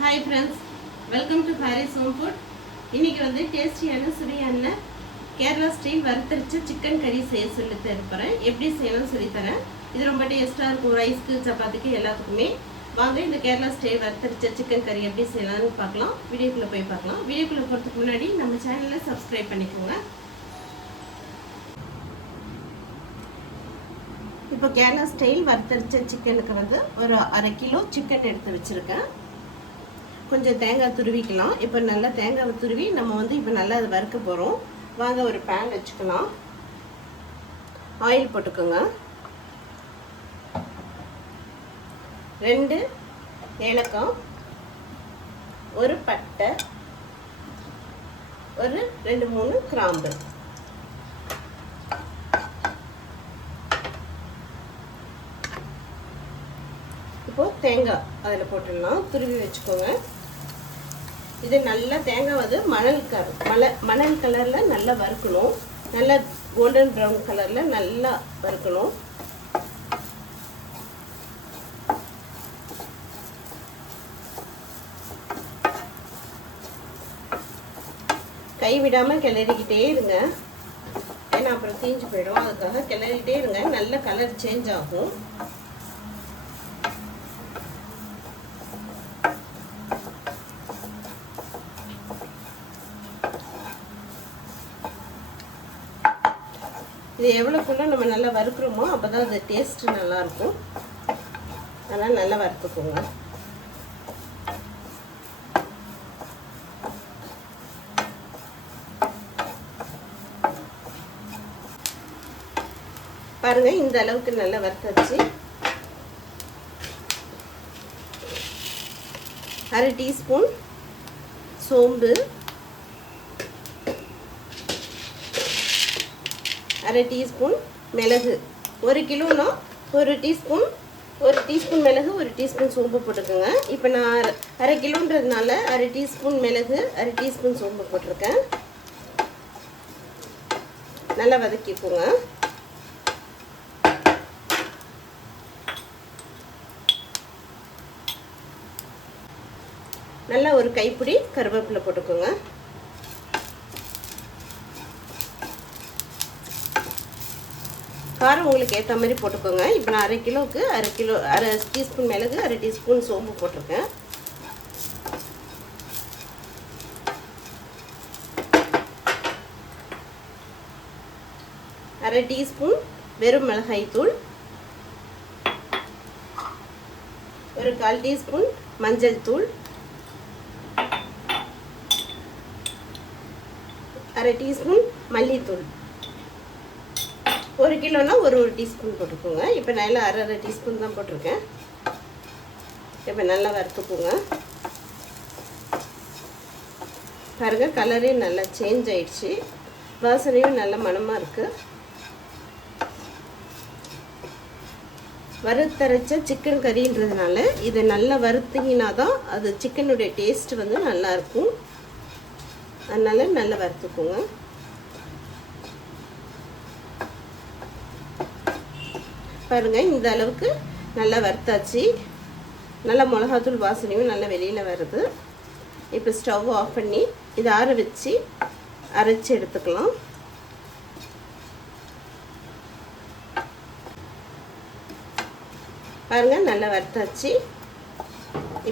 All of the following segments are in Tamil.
Hi friends, welcome to Harry's Home Food. இன்னைக்கு வந்து டேஸ்டியான சுவையான கேரளா ஸ்டைல் வறுத்தரிச்ச சிக்கன் கறி செய்ய சொல்லி தரப்போறேன். எப்படி செய்யணும்னு சொல்லி தரேன். இது ரொம்ப டேஸ்டா இருக்கும், ரைஸ்க்கு சப்பாத்திக்கு எல்லாத்துக்குமே. வாங்க இந்த கேரளா ஸ்டைல் வறுத்தரிச்ச சிக்கன் கறி எப்படி செய்யலாம்னு பார்க்கலாம். வீடியோக்குள்ள போய் பார்க்கலாம். வீடியோக்குள்ள போறதுக்கு முன்னாடி நம்ம சேனலை சப்ஸ்கிரைப் பண்ணிக்கோங்க. இப்போ கேரளா ஸ்டைல் வறுத்தரிச்ச சிக்கனுக்கு வந்து ஒரு 1/2 கிலோ சிக்கன் எடுத்து வச்சிருக்கேன். கொஞ்சம் தேங்காய் துருவிக்கலாம். இப்போ நல்லா தேங்காய் துருவி நம்ம வந்து இப்போ நல்லா அதை வறுக்க போகிறோம். வாங்க ஒரு பேன் வச்சுக்கலாம். ஆயில் போட்டுக்கோங்க. 2 ஏலக்காய், ஒரு பட்டை, ஒரு 2-3 கிராம்பு. இப்போ தேங்காய் அதில் போட்டுடலாம். துருவி வச்சுக்கோங்க. இது நல்லா தேங்காய் வந்து மணல் கலரில் நல்லா வறுக்கணும். நல்லா கோல்டன் ப்ரௌன் கலரில் நல்லா வறுக்கணும். கை விடாமல் கிளறிக்கிட்டே இருங்க, ஏன்னா அப்புறம் தீஞ்சு போயிடும். அதுக்காக கிளறிக்கிட்டே இருங்க. நல்ல கலர் சேஞ்ச் ஆகும். இது எவ்வளோக்குள்ள நம்ம நல்லா வறுக்கிறோமோ அப்போ தான் அது டேஸ்ட் நல்லாயிருக்கும். அதனால் நல்லா வறுத்துக்கோங்க. பாருங்கள், இந்த அளவுக்கு நல்லா வறுத்தாச்சு. 1/2 டீஸ்பூன் சோம்பு, 1/2 டீஸ்பூன் மிளகு. 1 கிலோனா 1 டீஸ்பூன் மிளகு, 1 டீஸ்பூன் சோம்பு போட்டுக்கோங்க. இப்போ நான் 1/2 கிலோன்றதுனால 1/2 டீஸ்பூன் மிளகு, 1/2 டீஸ்பூன் சோம்பு போட்டிருக்கேன். நல்லா வதக்கிக்கோங்க. நல்லா ஒரு கைப்பிடி கருவேப்பிலை போட்டுக்கோங்க. காரம் உங்களுக்கு ஏற்ற மாதிரி போட்டுக்கோங்க. இப்போ நான் 1/2 கிலோவுக்கு 1/2 டீஸ்பூன் மிளகு, 1/2 டீஸ்பூன் சோம்பு போட்டிருக்கேன். அரை டீஸ்பூன் வெறும் மிளகாய் தூள், ஒரு 1/4 டீஸ்பூன் மஞ்சள் தூள், 1/2 டீஸ்பூன் மல்லித்தூள். 1 கிலோனா ஒரு டீஸ்பூன் போட்டுக்கோங்க. இப்போ நான் எல்லாம் 1/2 டீஸ்பூன் தான் போட்டிருக்கேன். இப்போ நல்லா வறுத்துக்கோங்க. பாருங்க, கலரே நல்லா சேஞ்ச் ஆயிடுச்சு. வாசனையும் நல்ல மணமாக இருக்குது. வறுத்தரைச்ச சிக்கன் கறின்றதுனால இதை நல்லா வறுத்தீங்கன்னா தான் அது சிக்கனுடைய டேஸ்ட் வந்து நல்லாயிருக்கும். அதனால் நல்லா வறுத்துக்கோங்க. பாருங்கள், இந்த அளவுக்கு நல்லா வறுத்தாச்சு. நல்லா மிளகாத்தூள் வாசனையும் நல்லா வெளியில் வருது. இப்போ ஸ்டவ் ஆஃப் பண்ணி இதை ஆற வச்சு அரைச்சி எடுத்துக்கலாம். பாருங்கள், நல்லா வறுத்தாச்சு.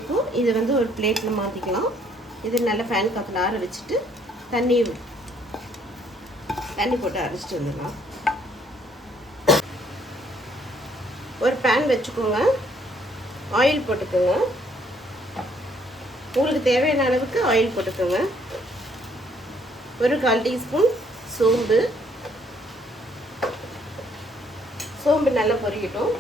இப்போது இது வந்து ஒரு பிளேட்டில் மாற்றிக்கலாம். இது நல்லா ஃபேன் காற்றுல ஆற வச்சுட்டு தண்ணி போட்டு அரைச்சிட்டு வந்துடலாம். ஒரு பேன் வச்சுக்கோங்க. ஆயில் போட்டுக்கோங்க. உங்களுக்கு தேவையான அளவுக்கு ஆயில் போட்டுக்கோங்க. ஒரு 1/4 டீஸ்பூன் சோம்பு நல்லா பொரிக்கட்டும்.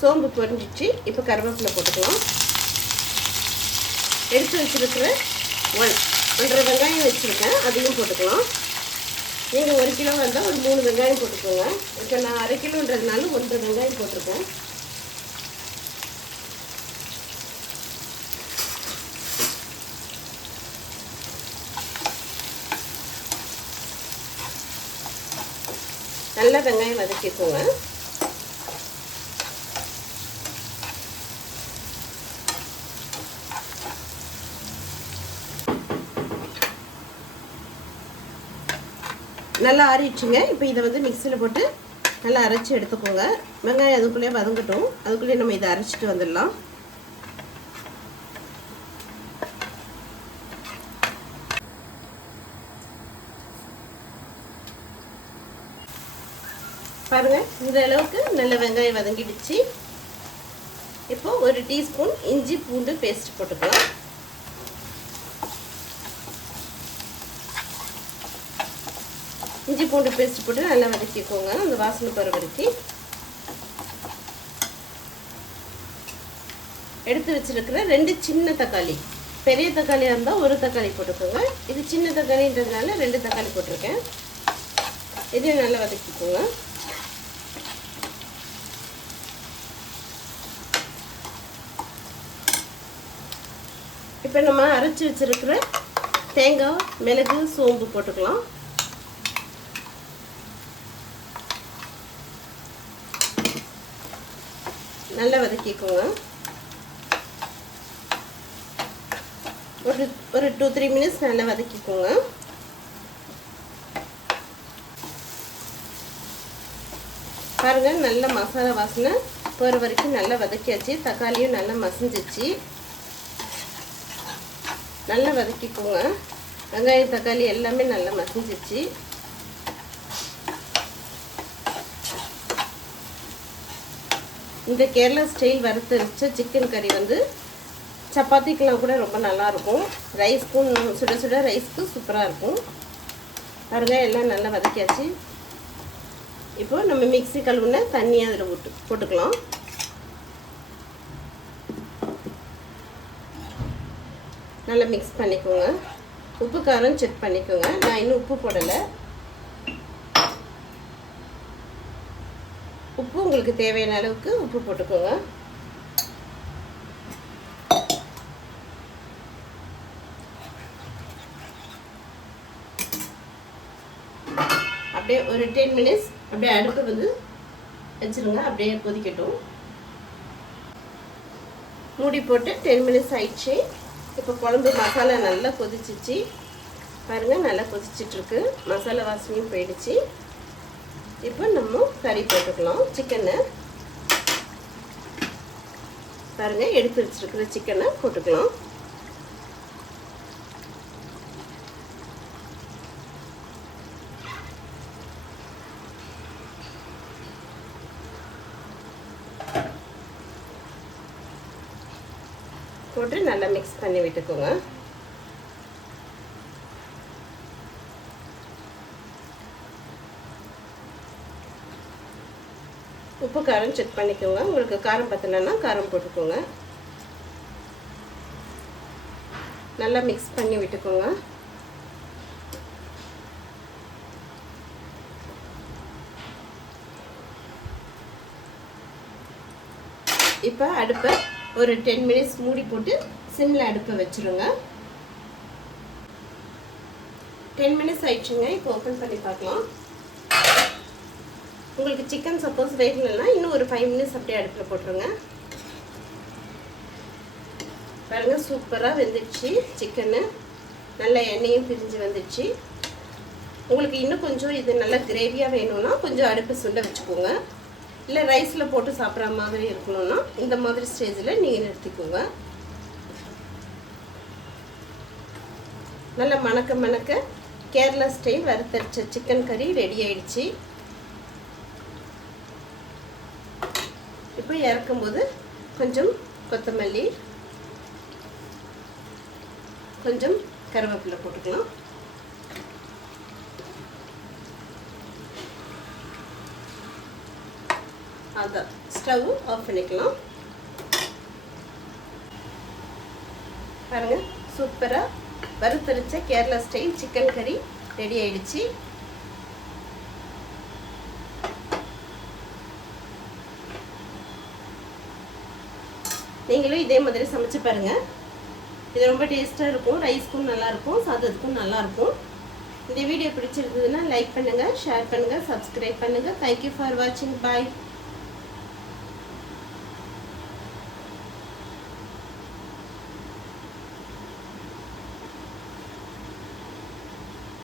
சோம்பு பொரிஞ்சிச்சு. இப்போ கருவேப்பிலை போட்டுக்கலாம். எடுத்து வச்சுருக்கிற 1.5 வெங்காயம் வச்சுருக்கேன், அதையும் போட்டுக்கலாம். நீங்கள் 1 கிலோ வந்தால் ஒரு 3 வெங்காயம் போட்டுக்கோங்க. இப்போ நான் 1/2 கிலோன்றதுனால 1.5 வெங்காயம் போட்டிருக்கேன். நல்லா வெங்காயம் வதக்கிக்கோங்க. நல்லா ஆறிடுச்சுங்க. இப்போ இதை வந்து மிக்சியில் போட்டு நல்லா அரைச்சி எடுத்துக்கோங்க. வெங்காயம் அதுக்குள்ளேயே வதங்கட்டும். அதுக்குள்ளேயே நம்ம இதை அரைச்சிட்டு வந்துடலாம். பாருங்கள், இந்த அளவுக்கு நல்ல வெங்காயம் வதங்கிடுச்சு. இப்போ ஒரு டீஸ்பூன் இஞ்சி பூண்டு பேஸ்ட் போட்டுக்கலாம். இஞ்சி பூண்டு பேஸ்ட் போட்டு நல்லா வதக்கிக்கோங்க, அந்த வாசனை போகிற வரைக்கும். எடுத்து வச்சிருக்கிற 2 சின்ன தக்காளி, பெரிய தக்காளியாக இருந்தால் ஒரு தக்காளி போட்டுக்கோங்க. இது சின்ன தக்காளின்றதுனால 2 தக்காளி போட்டிருக்கேன். இதையும் நல்லா வதக்கிக்கோங்க. இப்போ நம்ம அரைச்சி வச்சிருக்கிற தேங்காய், மிளகு, சோம்பு போட்டுக்கலாம். நல்லா வதக்கிக்கோங்க. ஒரு 2-3 மினிட்ஸ் நல்லா வதக்கிக்கோங்க. பாருங்கள், நல்ல மசாலா வாசனை போகிற வரைக்கும் நல்லா வதக்கியாச்சு. தக்காளியும் நல்லா மசிஞ்சிச்சு. நல்லா வதக்கிக்கோங்க. வெங்காயம் தக்காளி எல்லாமே நல்லா மசிஞ்சிச்சு. இந்த கேரளா ஸ்டைல் வறுத்தரிச்ச சிக்கன் கறி வந்து சப்பாத்திக்கெலாம் கூட ரொம்ப நல்லாயிருக்கும். ரைஸ்க்கும், சுட சுட ரைஸ்க்கு சூப்பராக இருக்கும். பாருங்க, எல்லாம் நல்லா வதக்கியாச்சு. இப்போ நம்ம மிக்ஸி கழுவுன தண்ணி அதில் போட்டுக்கலாம். நல்லா மிக்ஸ் பண்ணிக்கோங்க. உப்பு காரம் செக் பண்ணிக்கோங்க. நான் இன்னும் உப்பு போடலை. உப்பு உங்களுக்கு தேவையான அளவுக்கு உப்பு போட்டுக்கோங்க. அப்படியே ஒரு 10 மினிட்ஸ் அப்படியே அடுப்பு வந்து வச்சுருங்க. அப்படியே கொதிக்கட்டும். மூடி போட்டு 10 மினிட்ஸ் ஆயிடுச்சு. இப்போ குழம்பு மசாலா நல்லா கொதிச்சிச்சு. பாருங்கள், நல்லா கொதிச்சிட்ருக்கு. மசாலா வாசனையும் போயிடுச்சு. இப்போ நம்ம கறி போட்டுக்கலாம். சிக்கனை பாருங்கள், எடுத்து வச்சிருக்கிற சிக்கனை போட்டுக்கலாம். போட்டு நல்லா மிக்ஸ் பண்ணி விட்டுக்கோங்க. உப்பு காரம் செக் பண்ணிக்கோங்க. உங்களுக்கு காரம் பத்தலைன்னா காரம் போட்டுக்கோங்க. நல்லா மிக்ஸ் பண்ணி விட்டுக்கோங்க. இப்போ அடுப்பை ஒரு 10 மினிட்ஸ் மூடி போட்டு சிம்மில் அடுப்பை வச்சுருங்க. 10 மினிட்ஸ் ஆயிடுச்சுங்க. இப்போ ஓப்பன் பண்ணி பார்க்கலாம். உங்களுக்கு சிக்கன் சப்போஸ் வேகலைன்னா இன்னும் ஒரு 5 மினிட்ஸ் அப்படியே அடுப்பில் போட்டுருங்க. பாருங்கள், சூப்பராக வெந்துடுச்சு சிக்கனு. நல்லா எண்ணெயும் பிரிஞ்சு வந்துடுச்சு. உங்களுக்கு இன்னும் கொஞ்சம் இது நல்லா கிரேவியாக வேணும்னா கொஞ்சம் அடுப்பு சுண்ட வச்சுக்கோங்க. இல்லை ரைஸில் போட்டு சாப்பிட்ற மாதிரி இருக்கணும்னா இந்த மாதிரி ஸ்டேஜில் நீங்கள் நிறுத்திக்கோங்க. நல்லா மணக்க மணக்க கேரளா ஸ்டைல் வறுத்தரிச்ச சிக்கன் கறி ரெடி ஆயிடுச்சு. இப்போ இறக்கும்போது கொஞ்சம் கொத்தமல்லி, கொஞ்சம் கருவேப்பிலை போட்டுக்கலாம். அதான் ஸ்டவ் ஆஃப் பண்ணிக்கலாம். பாருங்கள், சூப்பராக வறுத்தரிச்ச கேரளா ஸ்டைல் சிக்கன் கறி ரெடி ஆயிடுச்சு. நீங்களும் இதே மாதிரி சமைச்சு பாருங்கள். இது ரொம்ப டேஸ்ட்டாக இருக்கும். ரைஸ்க்கும் நல்லாயிருக்கும், சாதத்துக்கும் நல்லாயிருக்கும். இந்த வீடியோ பிடிச்சிருந்ததுன்னா லைக் பண்ணுங்கள், ஷேர் பண்ணுங்கள், சப்ஸ்கிரைப் பண்ணுங்கள். தேங்க்யூ ஃபார் வாட்சிங். பாய்.